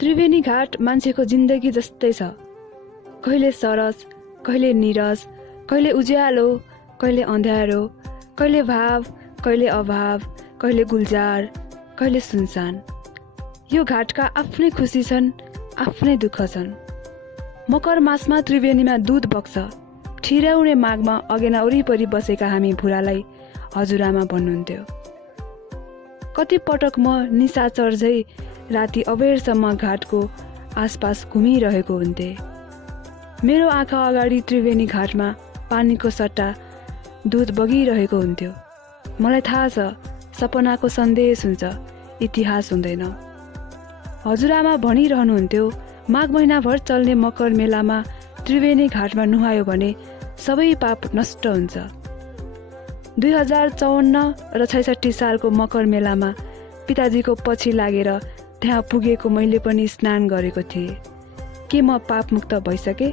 त्रिवेणी घाट मान्छेको जिन्दगी जस्तै छ। कहिले सरस, कहिले निरस, कहिले उज्यालो, कहिले अँध्यारो, कहिले भाव, कहिले अभाव, कहिले गुल्जार, कहिले सुनसान। यो घाटका आफ्नै खुसी छन्, आफ्नै दुःख छन्। मकर मासमा त्रिवेणीमा दुध बग्छ। ठिर्याउने माघमा अगेना वरिपरि बसेका हामी भुरालाई हजुरआमा भन्नुहुन्थ्यो। कति पटक म निशाचर झै राति अबेरसम्म घाटको आसपास घुमिरहेको हुन्थे। मेरो आँखा अगाडि त्रिवेणी घाटमा पानीको सट्टा दुध बगिरहेको हुन्थ्यो। मलाई थाहा छ, सपनाको सन्देश हुन्छ, इतिहास हुँदैन। हजुरआमा भनिरहनुहुन्थ्यो, माघ महिनाभर चल्ने मकर मेलामा त्रिवेणी घाटमा नुहायो भने सबै पाप नष्ट हुन्छ। 2054 र 66 सालको मकर मेलामा पिताजीको पछि लागेर त्यहाँ पुगेको मैले पनि स्नान गरेको थिएँ। के म पापमुक्त भइसके?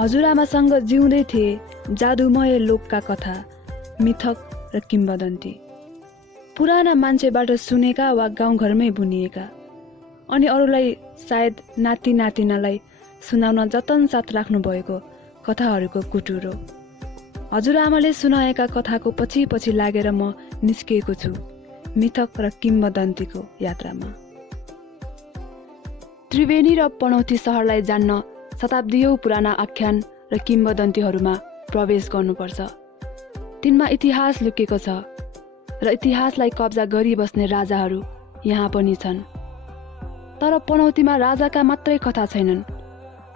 हजुरआमासँग जिउँदै थिए जादुमय लोकका कथा, मिथक र किम्बदन्ती, पुराना मान्छेबाट सुनेका वा गाउँघरमै बुनिएका, अनि अरूलाई सायद नाति नातिनालाई सुनाउन जतन साथ राख्नुभएको कथाहरूको कुटुरो। हजुरआमाले सुनाएका कथाको पछि पछि लागेर म निस्किएको छु मिथक र किम्बदन्तीको यात्रामा। त्रिवेणी र पनौती सहरलाई जान्न शताब्दीयौं पुराना आख्यान र किम्बदन्तीहरूमा प्रवेश गर्नुपर्छ। तिनमा इतिहास लुकेको छ र इतिहासलाई कब्जा गरिबस्ने राजाहरू यहाँ पनि छन्। तर पनौतीमा राजाका मात्रै कथा छैनन्,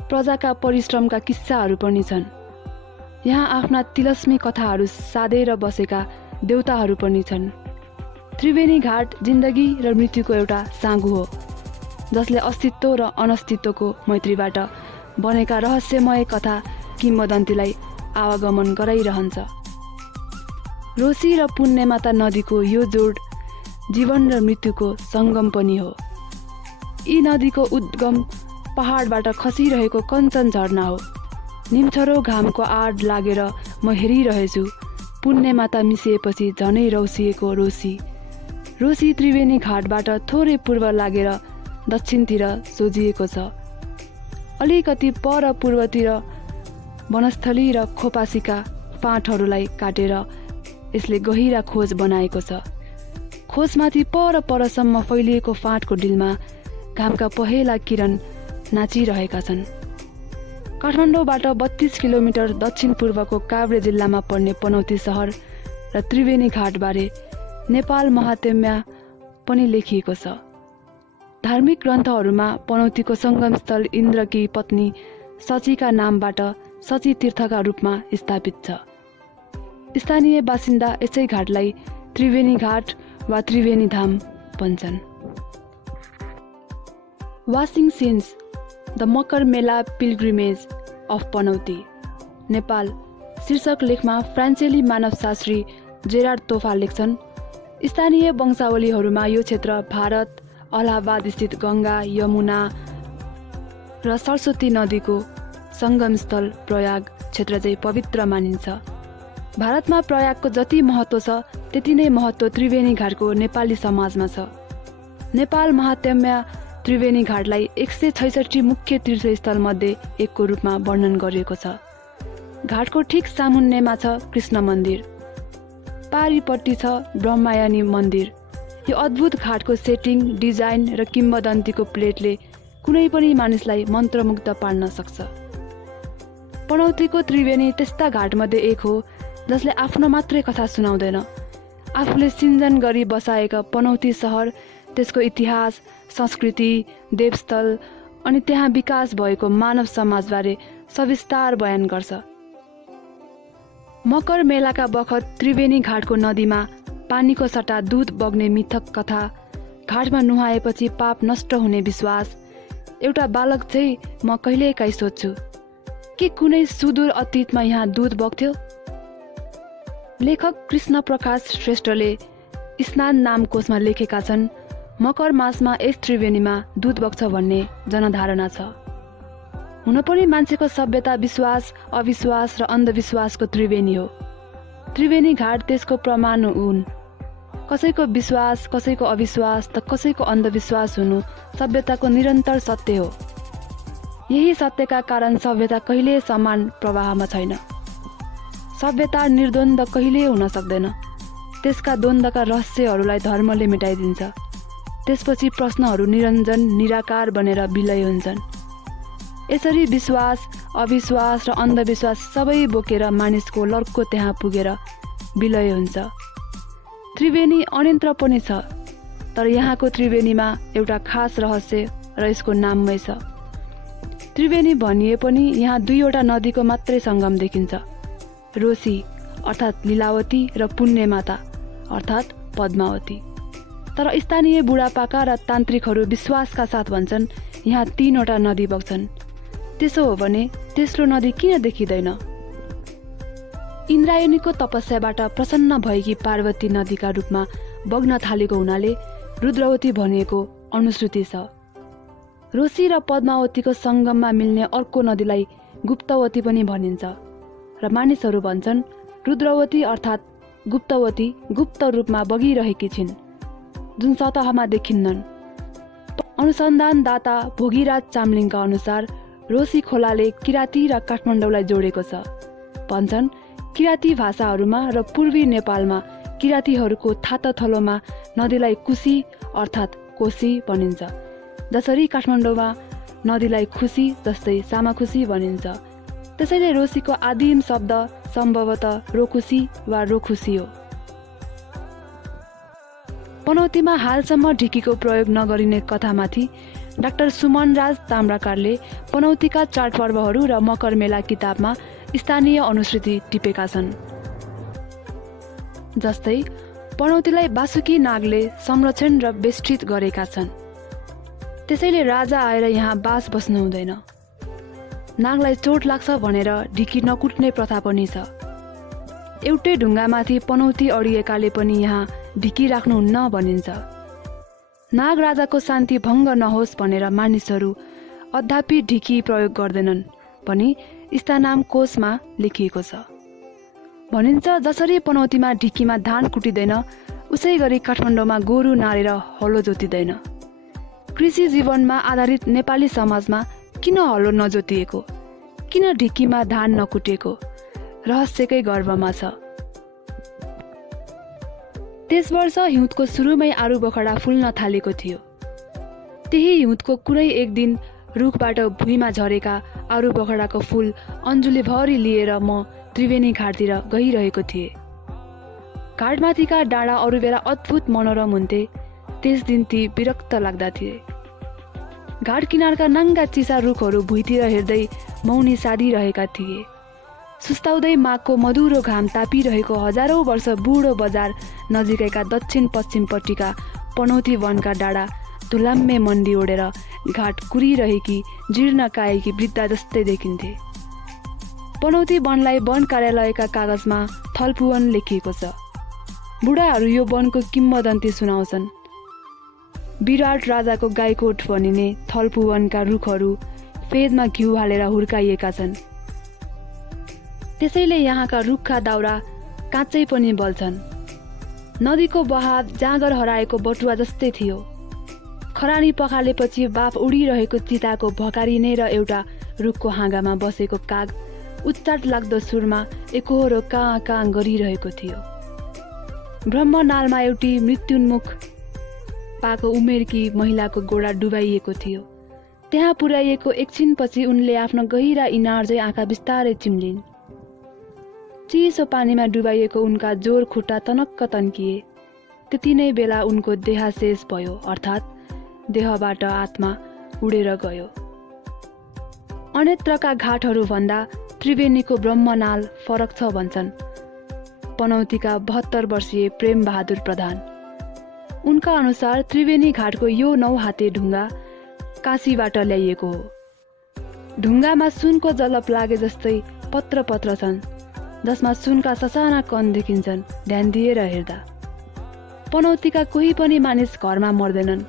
प्रजाका परिश्रमका किस्साहरू पनि छन्। यहाँ आफ्ना तिलस्मी कथाहरू साधेर बसेका देवताहरू पनि छन्। त्रिवेणी घाट जिन्दगी र मृत्युको एउटा साँगु हो, जसले अस्तित्व र अनस्तित्वको मैत्रीबाट बनेका रहस्यमय कथा किम्बदन्तीलाई आवागमन गराइरहन्छ। रोसी र पुण्यमाता नदीको यो जोड जीवन र मृत्युको सङ्गम पनि हो। यी नदीको उद्गम पहाडबाट खसिरहेको कञ्चन झरना हो। निम्छरो घामको आड लागेर म हेरिरहेछु पुण्यमाता मिसिएपछि झनै रौसिएको रोसी। रोसी त्रिवेणी घाटबाट थोरै पूर्व लागेर दक्षिणतिर सोझिएको छ। अलिकति पर पूर्वतिर वनस्थली र खोपासीका फाँटहरूलाई काटेर यसले गहिरा खोज बनाएको छ। खोजमाथि परसम्म फैलिएको फाँटको डिलमा घामका पहेँला किरण नाचिरहेका छन्। काठमाडौँबाट 32 किलोमिटर दक्षिण पूर्वको काभ्रे जिल्लामा पर्ने पनौती सहर र त्रिवेणी घाटबारे नेपाल महात्म्य पनि लेखिएको छ। धार्मिक ग्रन्थहरूमा पनौतीको सङ्गमस्थल इन्द्रकी पत्नी शचीका नामबाट शची तीर्थका रूपमा स्थापित छ। स्थानीय बासिन्दा यसै घाटलाई त्रिवेणी घाट वा त्रिवेणी धाम भन्छन्। वासिङ सिन्स द मकर मेला पिल्ग्रिमेज अफ पनौती नेपाल शीर्षक लेखमा फ्रान्सेली मानवशास्त्री जेरार्ड तोफा लेख्छन्, स्थानीय वंशावलीहरूमा यो क्षेत्र भारत, अलाहाबाद स्थित गङ्गा, यमुना र सरस्वती नदीको सङ्गमस्थल प्रयाग क्षेत्र चाहिँ पवित्र मानिन्छ। भारतमा प्रयागको जति महत्त्व छ त्यति नै महत्त्व त्रिवेणी घाटको नेपाली समाजमा छ। नेपाल महात्म्य त्रिवेणी घाटलाई 166 मुख्य तीर्थस्थलमध्ये एकको रूपमा वर्णन गरिएको छ। घाटको ठिक सामुन्नेमा छ कृष्ण मन्दिर, पारिपट्टि छ ब्रह्मयानी मन्दिर। यो अद्भुत घाटको सेटिङ, डिजाइन र किम्बदन्तीको प्लेटले कुनै पनि मानिसलाई मन्त्रमुग्ध पार्न सक्छ। पनौतीको त्रिवेणी त्यस्ता घाटमध्ये एक हो जसले आफ्नो मात्रै कथा सुनाउँदैन, आफूले सिन्जन गरी बसाएका पनौती सहर, त्यसको इतिहास, संस्कृति, देवस्थल अनि त्यहाँ विकास भएको मानव समाजबारे सविस्तार बयान गर्छ। मकर मेलाका बखत त्रिवेणी घाटको नदीमा पानीको सट्टा दुध बग्ने मिथक कथा, घाटमा नुहाएपछि पाप नष्ट हुने विश्वास। एउटा बालक चाहिँ म कहिलेकाहीँ सोध्छु, के कुनै सुदूर अतीतमा यहाँ दुध बग्थ्यो? लेखक कृष्ण प्रकाश श्रेष्ठले स्नान नाम कोशमा लेखेका छन्, मकर मासमा यस त्रिवेणीमा दुध बग्छ भन्ने जनधारणा छ। हुन पनि मान्छेको सभ्यता विश्वास, अविश्वास र अन्धविश्वासको त्रिवेणी हो। त्रिवेणी घाट त्यसको प्रमाण हुन्। कसैको विश्वास, कसैको अविश्वास त कसैको अन्धविश्वास हुनु सभ्यताको निरन्तर सत्य हो। यही सत्यका कारण सभ्यता कहिल्यै समान प्रवाहमा छैन। सभ्यता निर्द्वन्द्व कहिल्यै हुन सक्दैन। त्यसका द्वन्द्वका रहस्यहरूलाई धर्मले मेटाइदिन्छ। त्यसपछि प्रश्नहरू निरञ्जन निराकार बनेर विलय हुन्छन्। यसरी विश्वास, अविश्वास र अन्धविश्वास सबै बोकेर मानिसको लर्को त्यहाँ पुगेर विलय हुन्छ। त्रिवेणी अनन्त पनि छ, तर यहाँको त्रिवेणीमा एउटा खास रहस्य र यसको नाममै छ। त्रिवेणी भनिए पनि यहाँ दुईवटा नदीको मात्रै सङ्गम देखिन्छ, रोशी अर्थात् लीलावती र पुण्यमाता अर्थात् पद्मावती। तर स्थानीय बुढापाका र तान्त्रिकहरू विश्वासका साथ भन्छन् यहाँ 3वटा नदी बग्छन्। त्यसो हो भने तेस्रो नदी किन देखिँदैन? इन्द्रायणीको तपस्याबाट प्रसन्न भएकी पार्वती नदीका रूपमा बग्न थालेको हुनाले रुद्रवती भनिएको अनुश्रुति छ। रोशी र पद्मावतीको सङ्गममा मिल्ने अर्को नदीलाई गुप्तवती पनि भनिन्छ र मानिसहरू भन्छन् रुद्रवती अर्थात् गुप्तवती गुप्त रूपमा बगिरहेकी छिन्, जुन सतहमा देखिन्नन्। अनुसन्धानदाता भोगीराज चामलिङका अनुसार रोशी खोलाले किराँती र काठमाडौँलाई जोडेको छ। भन्छन् किराँती भाषाहरूमा र पूर्वी नेपालमा किराँतीहरूको थातथलोमा नदीलाई कुशी अर्थात् कोशी भनिन्छ, जसरी काठमाडौँमा नदीलाई खुसी जस्तै सामाखुसी भनिन्छ। त्यसैले रोशीको आदिम शब्द सम्भवतः रोकुसी वा रोखुसी हो। पनौतीमा हालसम्म ढिकीको प्रयोग नगरिने कथामाथि डाक्टर सुमनराज ताम्राकारले पनौतीका चाडपर्वहरू र मकर मेला किताबमा स्थानीय अनुश्रुति टिपेका छन्। जस्तै पनौतीलाई बासुकी नागले संरक्षण र बेष्टित गरेका छन्। त्यसैले राजा आएर यहाँ बास बस्नु हुँदैन। नागलाई चोट लाग्छ भनेर ढिकी नकुट्ने प्रथा पनि छ। एउटै ढुङ्गामाथि पनौती अडिएकाले पनि यहाँ ढिकी राख्नुहुन्न भनिन्छ। नाग राजाको शान्ति भङ्ग नहोस् भनेर मानिसहरू अद्यापि ढिकी प्रयोग गर्दैनन् भनी स्थानाम कोशमा लेखिएको छ। भनिन्छ जसरी पनौतीमा ढिकीमा धान कुटिँदैन उसै गरी काठमाडौँमा गोरु नारेर हलो जोतिँदैन। कृषि जीवनमा आधारित नेपाली समाजमा किन हलो नजोतिएको, किन ढिकीमा धान नकुटेको रहस्यकै गर्भमा छ। त्यस वर्ष हिउँदको सुरुमै आरु बखडा फुल्न थालेको थियो। त्यही हिउँदको कुनै एक दिन रुखबाट भुइँमा झरेका आरु बखडाको फुल अन्जुलीभरि लिएर म त्रिवेणी घाटतिर गइरहेको थिएँ। घाटमाथिका डाँडा अरू बेला अद्भुत मनोरम हुन्थे, त्यस दिन ती विरक्त लाग्दा थिए। घाट किनारका नाङ्गा चिसा रुखहरू भुइँतिर हेर्दै मौनी साधिरहेका थिए। सुस्ताउँदै माघको मधुरो घाम तापिरहेको हजारौँ वर्ष बुढो बजार नजिकैका दक्षिण पश्चिमपट्टिका पनौती वनका डाँडा धुलाम्मे मन्डी ओढेर घाट कुरिरहेकी जीर्ण काएकी वृद्धा जस्तै देखिन्थे। पनौती वनलाई वन कार्यालयका कागजमा थलपुवन लेखिएको छ। बुढाहरू यो वनको किम्वदन्ती सुनाउँछन्। विराट राजाको गाईकोट भनिने थलपुवनका रुखहरू फेदमा घिउ हालेर हुर्काइएका छन्। त्यसैले यहाँका रुखका दाउरा काँचै पनि बल्छन्। नदीको बहाव जाँगर हराएको बटुवा जस्तै थियो। खरानी पखालेपछि बाफ उडिरहेको चिताको भकारिने र एउटा रुखको हाँगामा बसेको काग उच्चाट लाग्दो सुरमा एकहोरो काँ काँ गरिरहेको थियो। ब्रह्मनालमा एउटी मृत्युन्मुख पाएको उमेरकी महिलाको गोडा डुबाइएको थियो। त्यहाँ पुर्याइएको एकछिनपछि उनले आफ्नो गहिरा इनार्जै आँखा बिस्तारै चिम्लिन्। चिसो पानीमा डुबाइएको उनका जोर खुट्टा तनक्क तन्किए। त्यति नै बेला उनको देहाशेष भयो, अर्थात् देहबाट आत्मा उडेर गयो। अन्यत्रका घाटहरू भन्दा त्रिवेणीको ब्रह्मनाल फरक छ भन्छन् पनौतीका 72 वर्षीय प्रेम बहादुर प्रधान। उनका अनुसार त्रिवेणी घाटको यो 9 हाते ढुङ्गा काशीबाट ल्याइएको हो। ढुङ्गामा सुनको जलप लागे जस्तै पत्र पत्र छन्, जसमा सुनका ससाना कण देखिन्छन् ध्यान दिएर हेर्दा। पनौतीका कोही पनि मानिस घरमा मर्दैनन्।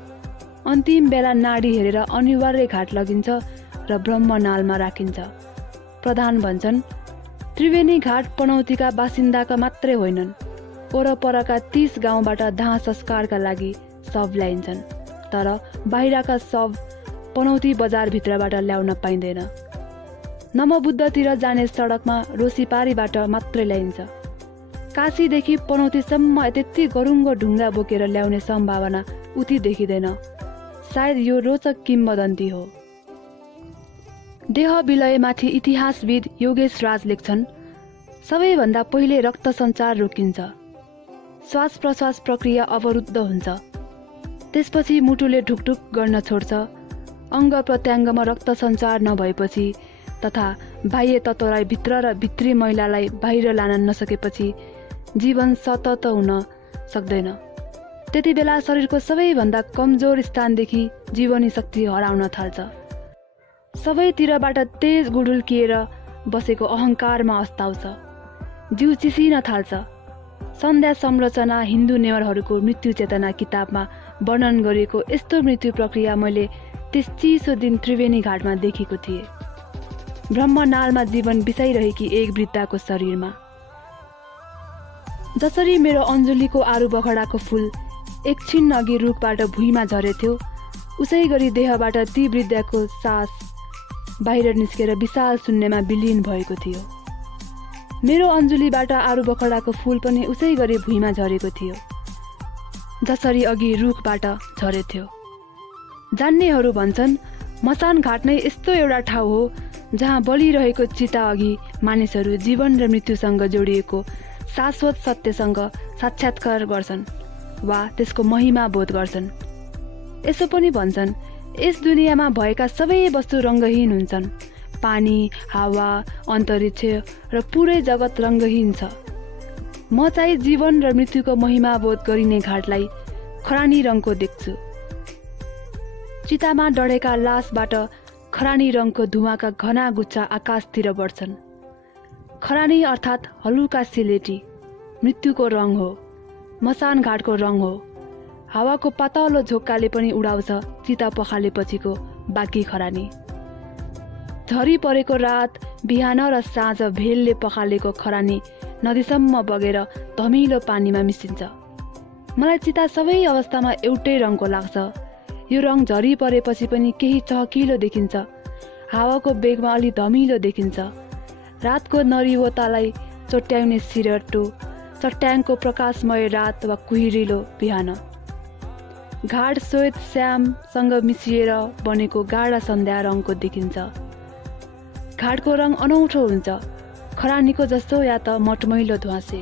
अन्तिम बेला नाडी हेरेर अनिवार्य घाट लगिन्छ र ब्रह्मनालमा राखिन्छ। प्रधान भन्छन् त्रिवेणी घाट पनौतीका बासिन्दाका मात्रै होइनन्, वरपरका 30 गाउँबाट दाह संस्कारका लागि शव ल्याइन्छन्, तर बाहिरका शव पनौती बजारभित्रबाट ल्याउन पाइँदैन। नमबुद्धतिर जाने सडकमा रोसीपारीबाट मात्रै ल्याइन्छ। काशीदेखि पनौतीसम्म त्यति गरुङ्गो ढुङ्गा बोकेर ल्याउने सम्भावना उति देखिँदैन। सायद यो रोचक किम्वदन्ती हो। देह विलयमाथि इतिहासविद योगेश राज लेख्छन्, सबैभन्दा पहिले रक्त सञ्चार रोकिन्छ, श्वास प्रश्वास प्रक्रिया अवरुद्ध हुन्छ, त्यसपछि मुटुले ढुकढुक गर्न छोड्छ। अङ्ग प्रत्याङ्गमा रक्त सञ्चार नभएपछि तथा बाह्य तत्त्वलाई भित्र र भित्री मैलालाई बाहिर लान नसकेपछि जीवन सतत हुन सक्दैन। त्यति बेला शरीरको सबैभन्दा कमजोर स्थानदेखि जीवनी शक्ति हराउन थाल्छ। सबैतिरबाट तेज गुडुल्किएर बसेको अहङ्कारमा अस्ताउँछ, जिउ चिसिन थाल्छ। सन्ध्या संरचना हिन्दू नेवारहरूको मृत्यु चेतना किताबमा वर्णन गरिएको यस्तो मृत्यु प्रक्रिया मैले त्यस चिसो दिन त्रिवेणी घाटमा देखेको थिएँ। ब्रह्मनालमा जीवन बिसाइरहेकी एक वृद्धाको शरीरमा। जसरी मेरो अञ्जुलीको आरु बखडाको फूल एकछिन अघि रुखबाट भुइँमा झरेथ्यो, उसै गरी देहबाट ती वृद्धाको सास बाहिर निस्केर विशाल शून्यमा विलीन भएको थियो। मेरो अञ्जुलीबाट आरु बखडाको फूल पनि उसै गरी भुइँमा झरेको थियो, जसरी अघि रुखबाट झरेथ्यो। जान्नेहरू भन्छन्, मसान घाट नै यस्तो एउटा ठाउँ हो जहाँ बलिरहेको चिता अघि मानिसहरू जीवन र मृत्युसँग जोडिएको शाश्वत सत्यसँग साक्षात्कार गर्छन् वा त्यसको महिमा बोध गर्छन्। यसो पनि भन्छन्, यस दुनियाँमा भएका सबै वस्तु रङ्गहीन हुन्छन्। पानी, हावा, अन्तरिक्ष र पुरै जगत रङ्गहीन छ। म चाहिँ जीवन र मृत्युको महिमा बोध गरिने घाटलाई खरानी रङको देख्छु। चितामा डढेका लासबाट खरानी रङको धुवाका घना गुच्छा आकाशतिर बढ्छन्। खरानी अर्थात् हलुका सिलेटी मृत्युको रङ हो, मसान घाटको रङ हो। हावाको पातलो झोक्काले पनि उडाउँछ चिता पखालेपछिको बाँकी खरानी। झरी परेको रात, बिहान र साँझ भेलले पखालेको खरानी नदीसम्म बगेर धमिलो पानीमा मिसिन्छ। मलाई चिता सबै अवस्थामा एउटै रङको लाग्छ। यो रङ झरी परेपछि पनि केही चहकिलो देखिन्छ, हावाको बेगमा अलि धमिलो देखिन्छ। रातको नरिवतालाई चोट्याउने सिरटो, चट्याङको प्रकाशमय रात वा कुहिरिलो बिहान। घाट श्वेत श्यामसँग मिसिएर बनेको गाढा सन्ध्या रङको देखिन्छ। घाटको रङ अनौठो हुन्छ, खरानीको जस्तो या त मटमैलो ध्वाँसे।